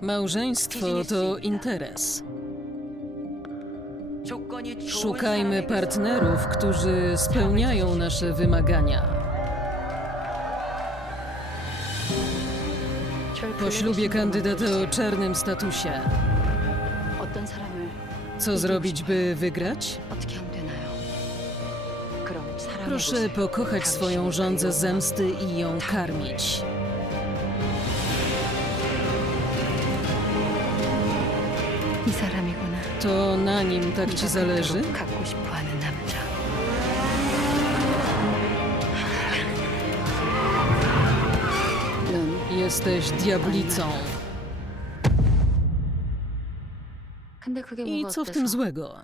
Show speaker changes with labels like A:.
A: Małżeństwo to interes. Szukajmy partnerów, którzy spełniają nasze wymagania. Po ślubie kandydata o czarnym statusie. Co zrobić, by wygrać? Proszę pokochać swoją żądzę zemsty i ją karmić.
B: 이 사람이구나.
A: To na nim tak ci zależy?
B: 그토록 갖고 싶어하는 남자. 넌
A: Jesteś diablicą.
B: 근데 그게
A: I
B: 뭐가
A: co w
B: 어때서?
A: tym złego?